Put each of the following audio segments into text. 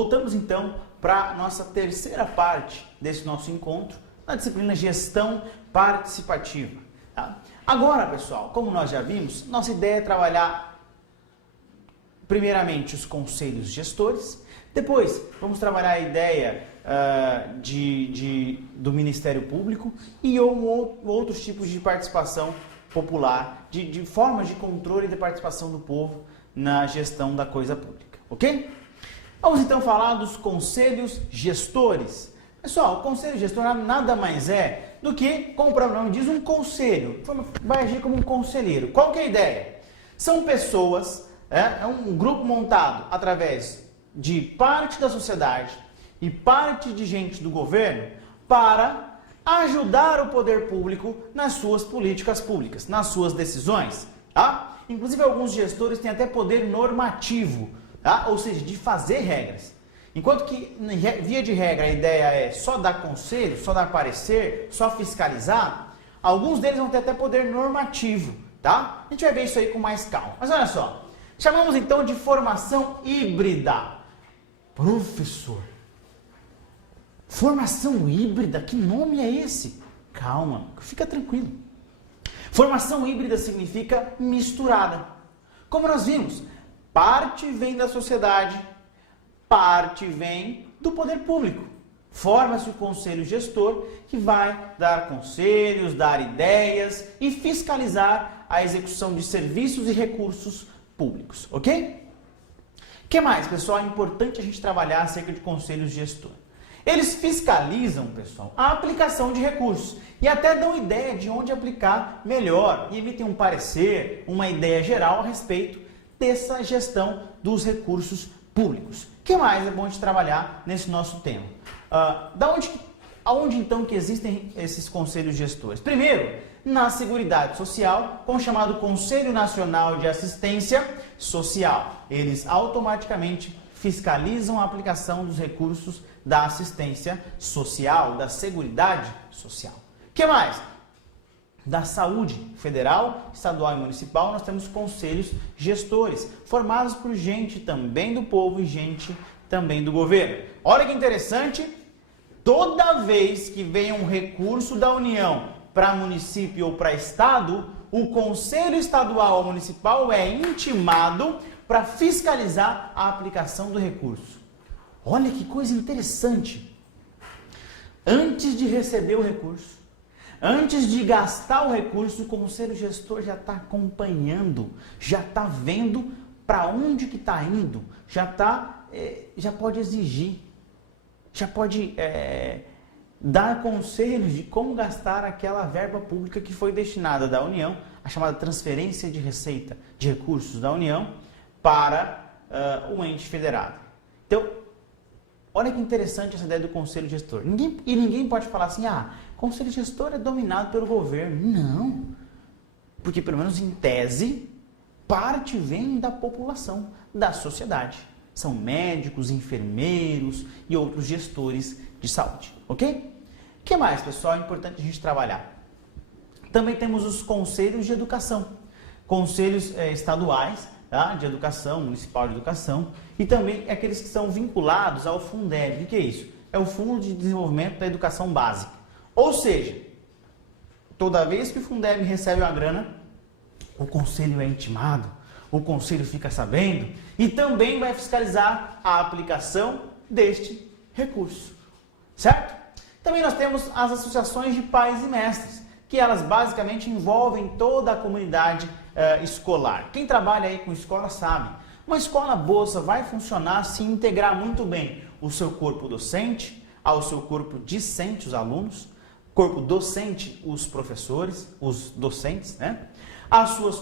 Voltamos então para a nossa terceira parte desse nosso encontro, na disciplina Gestão Participativa. Tá? Agora, pessoal, como nós já vimos, nossa ideia é trabalhar primeiramente os conselhos gestores, depois vamos trabalhar a ideia do Ministério Público e outros tipos de participação popular, de formas de controle e de participação do povo na gestão da coisa pública, ok? Vamos então falar dos conselhos gestores. Pessoal, o conselho gestor nada mais é do que, como o próprio nome diz, um conselho. Vai agir como um conselheiro. Qual que é a ideia? São pessoas, é um grupo montado através de parte da sociedade e parte de gente do governo para ajudar o poder público nas suas políticas públicas, nas suas decisões. Tá? Inclusive, alguns gestores têm até poder normativo, tá? Ou seja, de fazer regras. Enquanto que, via de regra, a ideia é só dar conselho, só dar parecer, só fiscalizar, alguns deles vão ter até poder normativo, tá? A gente vai ver isso aí com mais calma. Mas olha só, chamamos então de formação híbrida. Professor, formação híbrida? Que nome é esse? Calma, fica tranquilo. Formação híbrida significa misturada. Como nós vimos, parte vem da sociedade, parte vem do poder público. Forma-se o conselho gestor que vai dar conselhos, dar ideias e fiscalizar a execução de serviços e recursos públicos, ok? O que mais, pessoal? É importante a gente trabalhar acerca de conselhos gestor. Eles fiscalizam, pessoal, a aplicação de recursos e até dão ideia de onde aplicar melhor e emitem um parecer, uma ideia geral a respeito dessa gestão dos recursos públicos. O que mais é bom de trabalhar nesse nosso tema? Aonde então que existem esses conselhos gestores? Primeiro, na Seguridade Social, com o chamado Conselho Nacional de Assistência Social. Eles automaticamente fiscalizam a aplicação dos recursos da assistência social, da Seguridade Social. O que mais? Da saúde federal, estadual e municipal, nós temos conselhos gestores, formados por gente também do povo e gente também do governo. Olha que interessante, toda vez que vem um recurso da União para município ou para estado, o conselho estadual ou municipal é intimado para fiscalizar a aplicação do recurso. Olha que coisa interessante. Antes de receber o recurso, antes de gastar o recurso, o conselho gestor já está acompanhando, já está vendo para onde que está indo, já pode exigir, já pode dar conselhos de como gastar aquela verba pública que foi destinada da União, a chamada transferência de receita de recursos da União para o ente federado. Então, olha que interessante essa ideia do conselho gestor. Ninguém pode falar assim, conselho gestor é dominado pelo governo. Não, porque pelo menos em tese, parte vem da população, da sociedade. São médicos, enfermeiros e outros gestores de saúde, ok? O que mais, pessoal, é importante a gente trabalhar? Também temos os conselhos de educação, conselhos estaduais, tá? De educação, municipal de educação, e também aqueles que são vinculados ao Fundeb. O que é isso? É o Fundo de Desenvolvimento da Educação Básica. Ou seja, toda vez que o Fundeb recebe uma grana, o conselho é intimado, o conselho fica sabendo e também vai fiscalizar a aplicação deste recurso, certo? Também nós temos as associações de pais e mestres, que elas basicamente envolvem toda a comunidade escolar. Quem trabalha aí com escola sabe, uma escola boa só vai funcionar se integrar muito bem o seu corpo docente ao seu corpo discente, os alunos, corpo docente, os professores, os docentes, né? A sua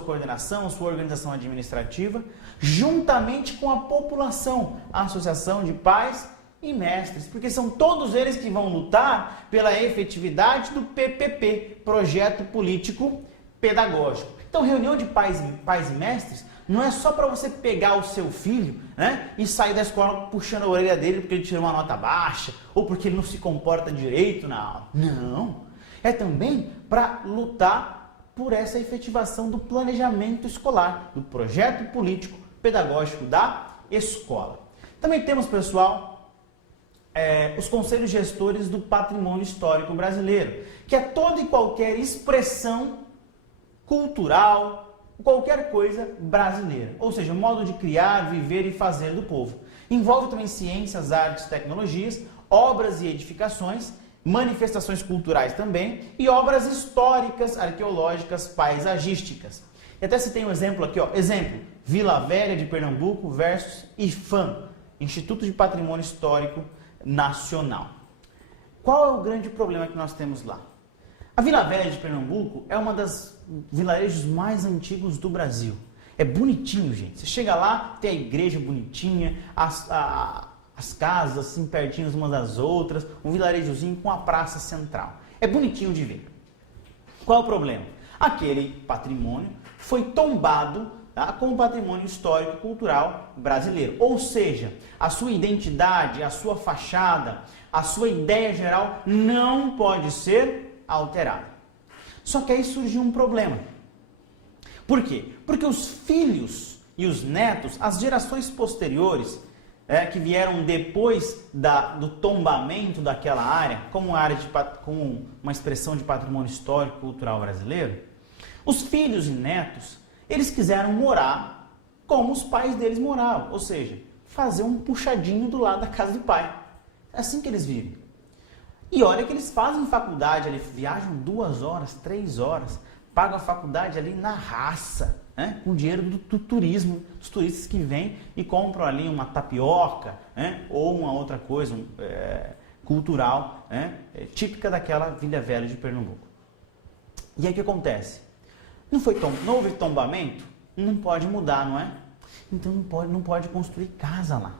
coordenação, a sua organização administrativa, juntamente com a população, a associação de pais e mestres, porque são todos eles que vão lutar pela efetividade do PPP, Projeto Político Pedagógico. Então, reunião de pais e mestres não é só para você pegar o seu filho, né, e sair da escola puxando a orelha dele porque ele tirou uma nota baixa ou porque ele não se comporta direito na aula. Não, é também para lutar por essa efetivação do planejamento escolar, do projeto político pedagógico da escola. Também temos, pessoal, os conselhos gestores do patrimônio histórico brasileiro, que é toda e qualquer expressão cultural, qualquer coisa brasileira, ou seja, o modo de criar, viver e fazer do povo. Envolve também ciências, artes, tecnologias, obras e edificações, manifestações culturais também e obras históricas, arqueológicas, paisagísticas. E até se tem um exemplo aqui, ó, exemplo, Vila Velha de Pernambuco versus IPHAN, Instituto de Patrimônio Histórico Nacional. Qual é o grande problema que nós temos lá? A Vila Velha de Pernambuco é uma das vilarejos mais antigos do Brasil. É bonitinho, gente. Você chega lá, tem a igreja bonitinha, as casas assim pertinhas umas das outras, um vilarejozinho com a praça central. É bonitinho de ver. Qual é o problema? Aquele patrimônio foi tombado, tá, com o patrimônio histórico cultural brasileiro. Ou seja, a sua identidade, a sua fachada, a sua ideia geral não pode ser alterada. Só que aí surgiu um problema. Por quê? Porque os filhos e os netos, as gerações posteriores, que vieram depois do tombamento daquela área, como uma expressão de patrimônio histórico cultural brasileiro, os filhos e netos, eles quiseram morar como os pais deles moravam, ou seja, fazer um puxadinho do lado da casa do pai. É assim que eles vivem. E olha que eles fazem faculdade ali, viajam 2 horas, 3 horas, pagam a faculdade ali na raça, né? Com o dinheiro do turismo, dos turistas que vêm e compram ali uma tapioca, né? Ou uma outra coisa cultural, né? Típica daquela Vila Velha de Pernambuco. E aí o que acontece? Não houve tombamento? Não pode mudar, não é? Então não pode construir casa lá.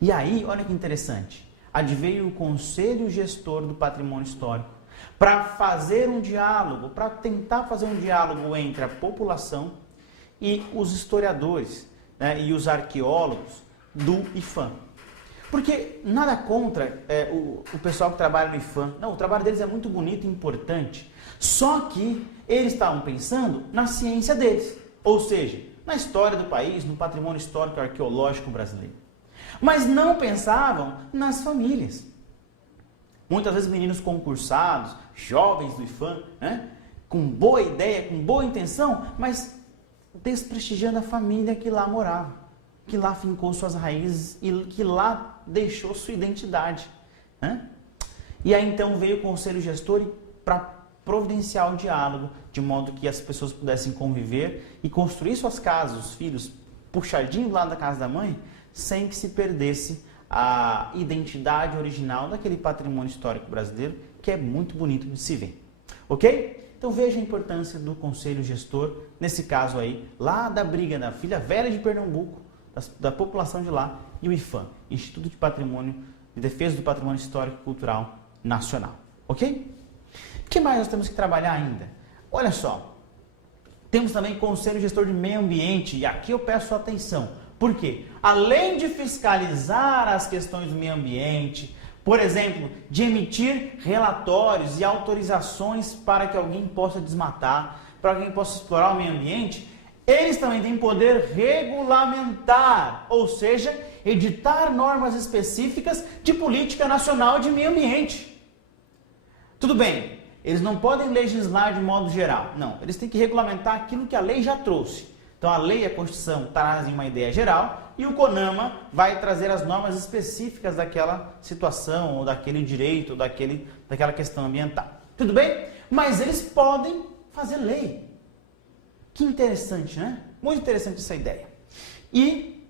E aí, olha que interessante, adveio o Conselho Gestor do Patrimônio Histórico para fazer um diálogo, para tentar fazer um diálogo entre a população e os historiadores, né, e os arqueólogos do IPHAN. Porque nada contra o pessoal que trabalha no IPHAN. Não, o trabalho deles é muito bonito e importante. Só que eles estavam pensando na ciência deles, ou seja, na história do país, no patrimônio histórico e arqueológico brasileiro. Mas não pensavam nas famílias. Muitas vezes meninos concursados, jovens do IPHAN, né, com boa ideia, com boa intenção, mas desprestigiando a família que lá morava, que lá fincou suas raízes e que lá deixou sua identidade, né? E aí então veio o Conselho Gestor para providenciar o diálogo, de modo que as pessoas pudessem conviver e construir suas casas, os filhos, puxadinho do lado da casa da mãe, sem que se perdesse a identidade original daquele patrimônio histórico brasileiro, que é muito bonito de se ver. Ok? Então veja a importância do Conselho Gestor, nesse caso aí, lá da briga da Vila Velha de Pernambuco, da população de lá, e o IPHAN, Instituto de Defesa do Patrimônio Histórico e Cultural Nacional. Ok? O que mais nós temos que trabalhar ainda? Olha só, temos também Conselho Gestor de Meio Ambiente, e aqui eu peço atenção. Por quê? Além de fiscalizar as questões do meio ambiente, por exemplo, de emitir relatórios e autorizações para que alguém possa desmatar, para que alguém possa explorar o meio ambiente, eles também têm poder regulamentar, ou seja, editar normas específicas de política nacional de meio ambiente. Tudo bem, eles não podem legislar de modo geral, não, eles têm que regulamentar aquilo que a lei já trouxe. Então a lei e a Constituição trazem uma ideia geral e o CONAMA vai trazer as normas específicas daquela situação, ou daquele direito, ou daquela questão ambiental. Tudo bem? Mas eles podem fazer lei. Que interessante, né? Muito interessante essa ideia. E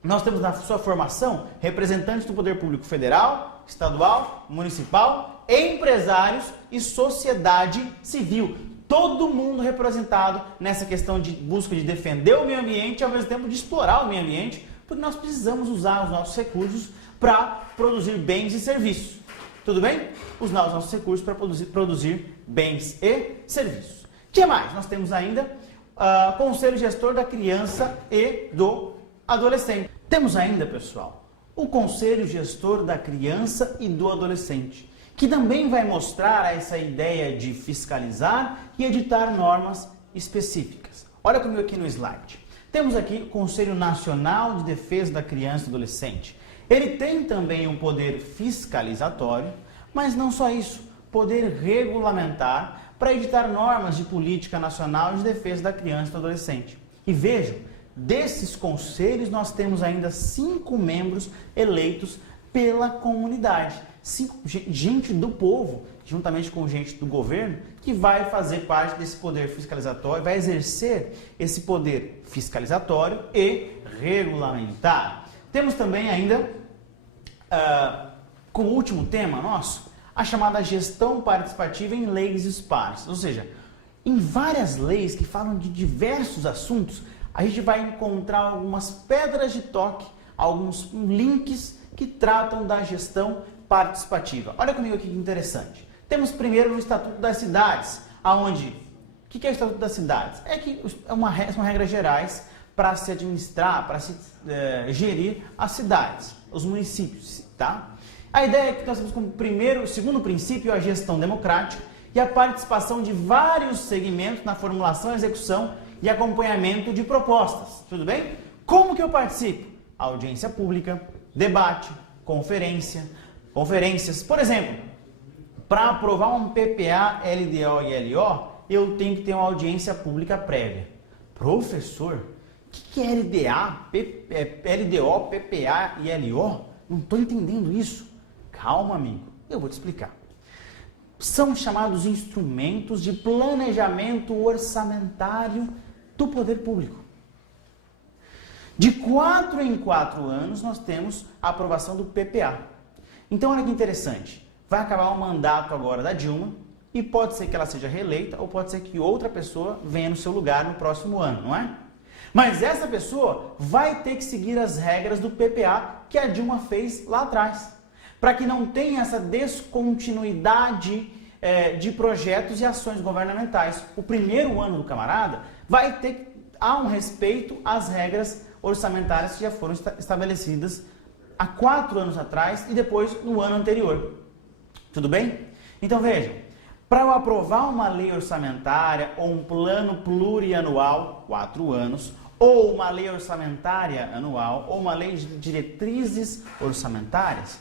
nós temos na sua formação representantes do Poder Público Federal, Estadual, Municipal, empresários e sociedade civil. Todo mundo representado nessa questão de busca de defender o meio ambiente e ao mesmo tempo de explorar o meio ambiente, porque nós precisamos usar os nossos recursos para produzir bens e serviços. Tudo bem? Usar os nossos recursos para produzir bens e serviços. O que mais? Nós temos ainda Conselho Gestor da Criança e do Adolescente. Temos ainda, pessoal, o Conselho Gestor da Criança e do Adolescente, que também vai mostrar essa ideia de fiscalizar e editar normas específicas. Olha comigo aqui no slide. Temos aqui o Conselho Nacional de Defesa da Criança e do Adolescente. Ele tem também um poder fiscalizatório, mas não só isso, poder regulamentar para editar normas de política nacional de defesa da criança e do adolescente. E vejam, desses conselhos nós temos ainda 5 membros eleitos pela comunidade. 5 gente do povo, juntamente com gente do governo, que vai fazer parte desse poder fiscalizatório, vai exercer esse poder fiscalizatório e regulamentar. Temos também ainda, como último tema nosso, a chamada gestão participativa em leis dispares. Ou seja, em várias leis que falam de diversos assuntos, a gente vai encontrar algumas pedras de toque, alguns links que tratam da gestão participativa. Olha comigo aqui que interessante. Temos primeiro no Estatuto das Cidades, aonde... O que é o Estatuto das Cidades? São regras gerais para se administrar, para se gerir as cidades, os municípios, tá? A ideia é que nós temos como segundo princípio a gestão democrática e a participação de vários segmentos na formulação, execução e acompanhamento de propostas. Tudo bem? Como que eu participo? Audiência pública, debate, conferências. Por exemplo, para aprovar um PPA, LDO e LO, eu tenho que ter uma audiência pública prévia. Professor, o que é LDO, PPA e LO? Não estou entendendo isso. Calma, amigo, eu vou te explicar. São chamados instrumentos de planejamento orçamentário do poder público. De 4 em 4 anos nós temos a aprovação do PPA. Então olha que interessante, vai acabar o mandato agora da Dilma e pode ser que ela seja reeleita ou pode ser que outra pessoa venha no seu lugar no próximo ano, não é? Mas essa pessoa vai ter que seguir as regras do PPA que a Dilma fez lá atrás, para que não tenha essa descontinuidade de projetos e ações governamentais. O primeiro ano do camarada vai ter que há um respeito às regras orçamentárias que já foram estabelecidas há 4 anos atrás e depois no ano anterior. Tudo bem? Então vejam, para eu aprovar uma lei orçamentária ou um plano plurianual, 4 anos, ou uma lei orçamentária anual, ou uma lei de diretrizes orçamentárias,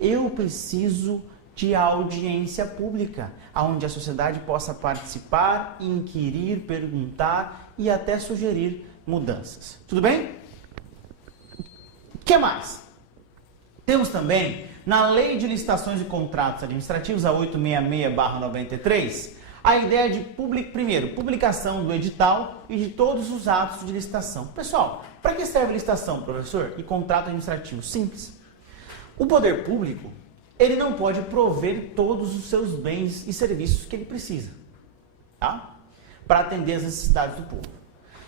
eu preciso de audiência pública, onde a sociedade possa participar, inquirir, perguntar e até sugerir mudanças. Tudo bem? O que mais? Temos também, na Lei de Licitações e Contratos Administrativos, a 866/93, a ideia de, publicação do edital e de todos os atos de licitação. Pessoal, para que serve licitação, professor? E contrato administrativo? Simples. O poder público, ele não pode prover todos os seus bens e serviços que ele precisa, tá? Para atender as necessidades do povo.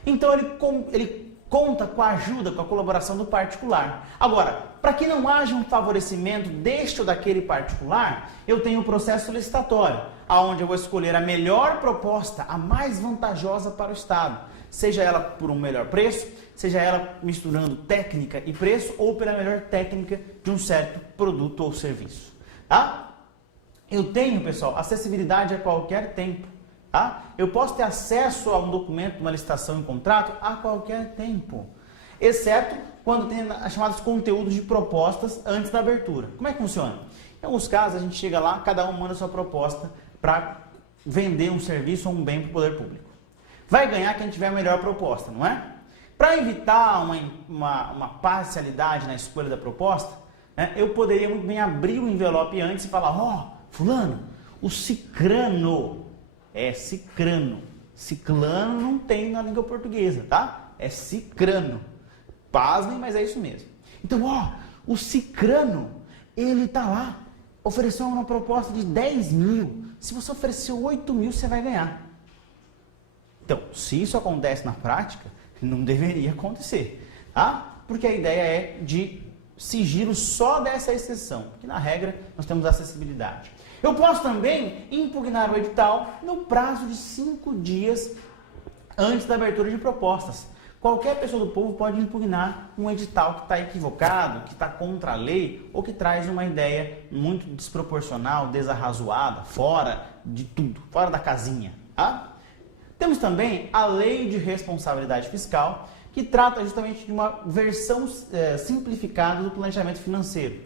Então ele conta com a ajuda, com a colaboração do particular. Agora, para que não haja um favorecimento deste ou daquele particular, eu tenho o processo licitatório, onde eu vou escolher a melhor proposta, a mais vantajosa para o Estado, seja ela por um melhor preço, seja ela misturando técnica e preço ou pela melhor técnica de um certo produto ou serviço, tá? Eu tenho, pessoal, acessibilidade a qualquer tempo, tá? Eu posso ter acesso a um documento, uma licitação e contrato a qualquer tempo, exceto quando tem as chamadas conteúdos de propostas antes da abertura. Como é que funciona? Em alguns casos a gente chega lá, cada um manda a sua proposta para vender um serviço ou um bem para o poder público. Vai ganhar quem tiver a melhor proposta, não é? Para evitar uma parcialidade na escolha da proposta, né, eu poderia muito bem abrir o envelope antes e falar, ó, fulano, o cicrano, cicrano. Ciclano não tem na língua portuguesa, tá? É cicrano. Pasmem, mas é isso mesmo. Então, ó, o cicrano, ele tá lá, ofereceu uma proposta de 10 mil. Se você oferecer 8 mil, você vai ganhar. Então, se isso acontece na prática, não deveria acontecer, tá? Porque a ideia é de sigilo só dessa exceção, porque na regra nós temos acessibilidade. Eu posso também impugnar o edital no prazo de 5 dias antes da abertura de propostas. Qualquer pessoa do povo pode impugnar um edital que está equivocado, que está contra a lei ou que traz uma ideia muito desproporcional, desarrazoada, fora de tudo, fora da casinha, tá? Temos também a Lei de Responsabilidade Fiscal, que trata justamente de uma versão simplificada do planejamento financeiro.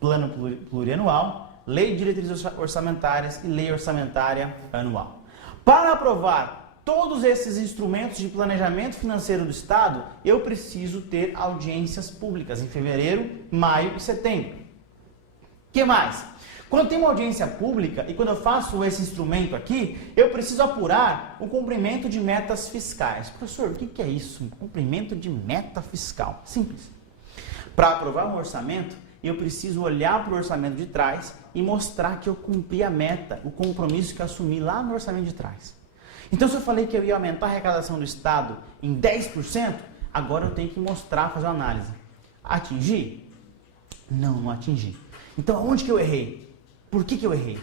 Plano plurianual, lei de diretrizes orçamentárias e lei orçamentária anual. Para aprovar todos esses instrumentos de planejamento financeiro do Estado, eu preciso ter audiências públicas em fevereiro, maio e setembro. O que mais? Quando tem uma audiência pública e quando eu faço esse instrumento aqui, eu preciso apurar o cumprimento de metas fiscais. Professor, o que é isso? Um cumprimento de meta fiscal? Simples. Para aprovar um orçamento, eu preciso olhar para o orçamento de trás e mostrar que eu cumpri a meta, o compromisso que eu assumi lá no orçamento de trás. Então, se eu falei que eu ia aumentar a arrecadação do Estado em 10%, agora eu tenho que mostrar, fazer uma análise. Atingi? Não, não atingi. Então, onde que eu errei? Por que eu errei?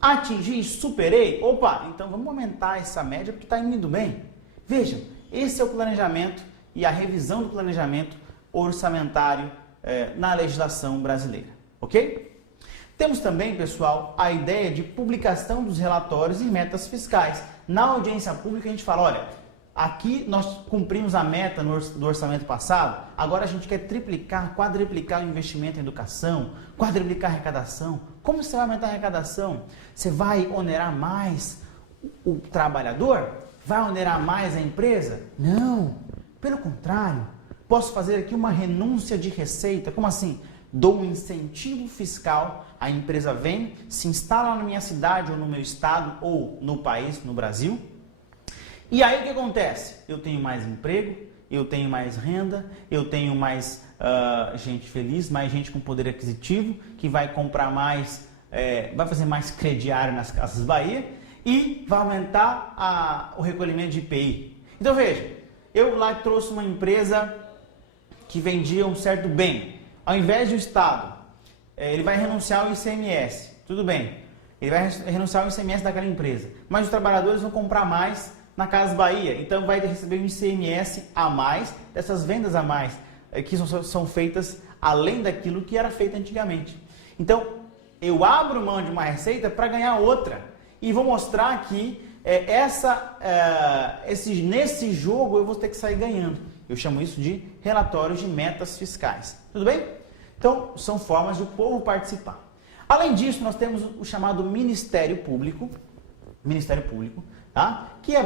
Atingi e superei? Opa, então vamos aumentar essa média porque está indo bem. Vejam, esse é o planejamento e a revisão do planejamento orçamentário na legislação brasileira, ok? Temos também, pessoal, a ideia de publicação dos relatórios e metas fiscais. Na audiência pública a gente fala, olha, aqui nós cumprimos a meta do orçamento passado, agora a gente quer triplicar, quadruplicar o investimento em educação, quadruplicar a arrecadação. Como você vai aumentar a arrecadação? Você vai onerar mais o trabalhador? Vai onerar mais a empresa? Não, pelo contrário. Posso fazer aqui uma renúncia de receita. Como assim? Dou um incentivo fiscal, a empresa vem, se instala na minha cidade ou no meu estado ou no país, no Brasil. E aí o que acontece? Eu tenho mais emprego, eu tenho mais renda, eu tenho mais gente feliz, mais gente com poder aquisitivo, que vai comprar mais, vai fazer mais crediário nas Casas Bahia e vai aumentar o recolhimento de IPI. Então veja, eu lá trouxe uma empresa que vendia um certo bem. Ao invés do Estado, ele vai renunciar ao ICMS, tudo bem, ele vai renunciar ao ICMS daquela empresa, mas os trabalhadores vão comprar mais na Casas Bahia, então vai receber um ICMS a mais, dessas vendas a mais, que são feitas além daquilo que era feito antigamente. Então, eu abro mão de uma receita para ganhar outra, e vou mostrar que nesse jogo eu vou ter que sair ganhando. Eu chamo isso de relatórios de metas fiscais. Tudo bem? Então, são formas do povo participar. Além disso, nós temos o chamado Ministério Público, tá? Que ele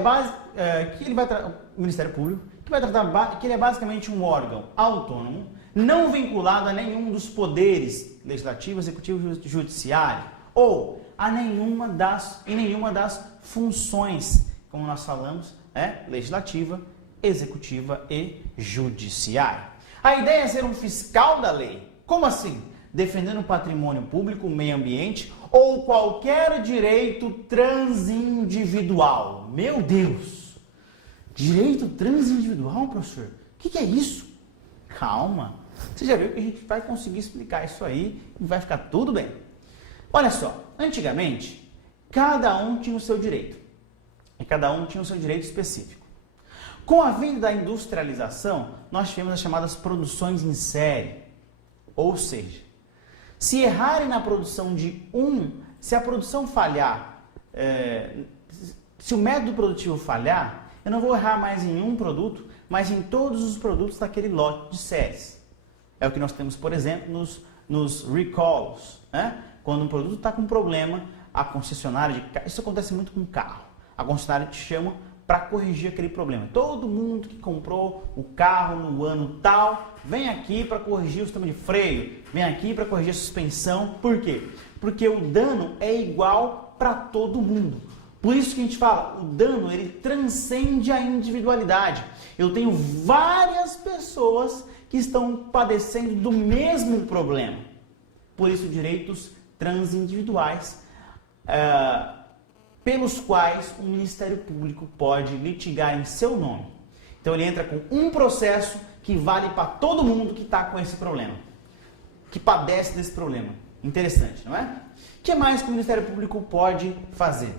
é basicamente um órgão autônomo, não vinculado a nenhum dos poderes legislativo, executivo e judiciário, ou em nenhuma das funções, como nós falamos, legislativa, executiva e judiciária. A ideia é ser um fiscal da lei. Como assim? Defendendo o patrimônio público, o meio ambiente ou qualquer direito transindividual. Meu Deus! Direito transindividual, professor? O que é isso? Calma. Você já viu que a gente vai conseguir explicar isso aí e vai ficar tudo bem. Olha só, antigamente, cada um tinha o seu direito. E cada um tinha o seu direito específico. Com a vinda da industrialização, nós tivemos as chamadas produções em série. Ou seja, se errarem na produção se a produção falhar, se o método produtivo falhar, eu não vou errar mais em um produto, mas em todos os produtos daquele lote de séries. É o que nós temos, por exemplo, nos recalls, né? Quando um produto está com problema, a concessionária de carro, isso acontece muito com carro, a concessionária te chama para corrigir aquele problema. Todo mundo que comprou o carro no ano tal, vem aqui para corrigir o sistema de freio, vem aqui para corrigir a suspensão. Por quê? Porque o dano é igual para todo mundo. Por isso que a gente fala, o dano ele transcende a individualidade. Eu tenho várias pessoas que estão padecendo do mesmo problema. Por isso, direitos transindividuais, pelos quais o Ministério Público pode litigar em seu nome. Então ele entra com um processo que vale para todo mundo que está com esse problema, que padece desse problema. Interessante, não é? O que mais que o Ministério Público pode fazer?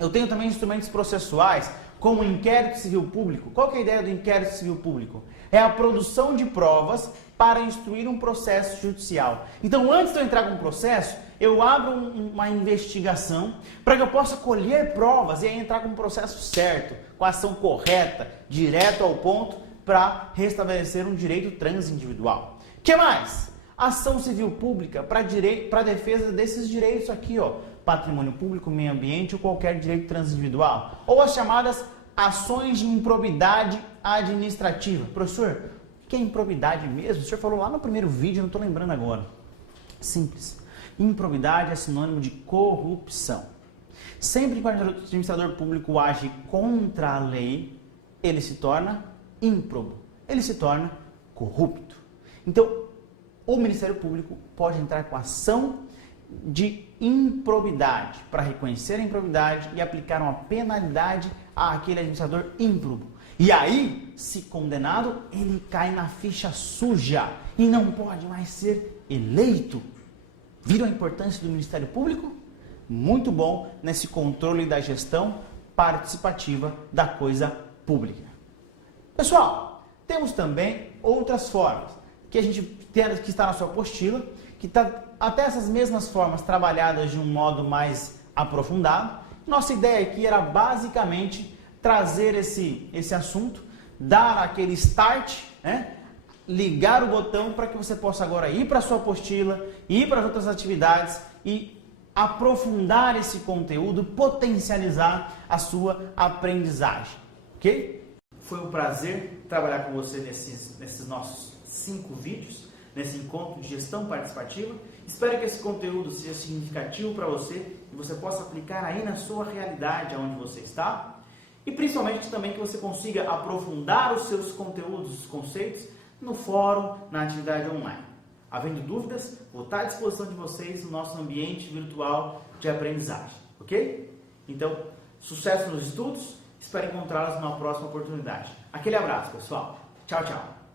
Eu tenho também instrumentos processuais, como o inquérito civil público. Qual que é a ideia do inquérito civil público? É a produção de provas para instruir um processo judicial. Então, antes de eu entrar com um processo, eu abro uma investigação para que eu possa colher provas e aí entrar com o processo certo, com a ação correta, direto ao ponto, para restabelecer um direito transindividual. O que mais? Ação civil pública para defesa desses direitos aqui, ó, patrimônio público, meio ambiente ou qualquer direito transindividual. Ou as chamadas ações de improbidade administrativa. Professor, o que é improbidade mesmo? O senhor falou lá no primeiro vídeo, não estou lembrando agora. Simples. Improbidade é sinônimo de corrupção. Sempre que o administrador público age contra a lei, ele se torna ímprobo, ele se torna corrupto. Então, o Ministério Público pode entrar com ação de improbidade para reconhecer a improbidade e aplicar uma penalidade àquele administrador ímprobo. E aí, se condenado, ele cai na ficha suja e não pode mais ser eleito. Viram a importância do Ministério Público? Muito bom nesse controle da gestão participativa da coisa pública. Pessoal, temos também outras formas que a gente tem, que está na sua apostila, que está até essas mesmas formas trabalhadas de um modo mais aprofundado. Nossa ideia aqui era basicamente trazer esse assunto, dar aquele start, né? Ligar o botão para que você possa agora ir para a sua apostila, ir para as outras atividades e aprofundar esse conteúdo, potencializar a sua aprendizagem, ok? Foi um prazer trabalhar com você nesses nossos 5 vídeos, nesse encontro de gestão participativa. Espero que esse conteúdo seja significativo para você e você possa aplicar aí na sua realidade, onde você está. E principalmente também que você consiga aprofundar os seus conteúdos, os conceitos, no fórum, na atividade online. Havendo dúvidas, vou estar à disposição de vocês no nosso ambiente virtual de aprendizagem, ok? Então, sucesso nos estudos, espero encontrá-los numa próxima oportunidade. Aquele abraço, pessoal. Tchau, tchau.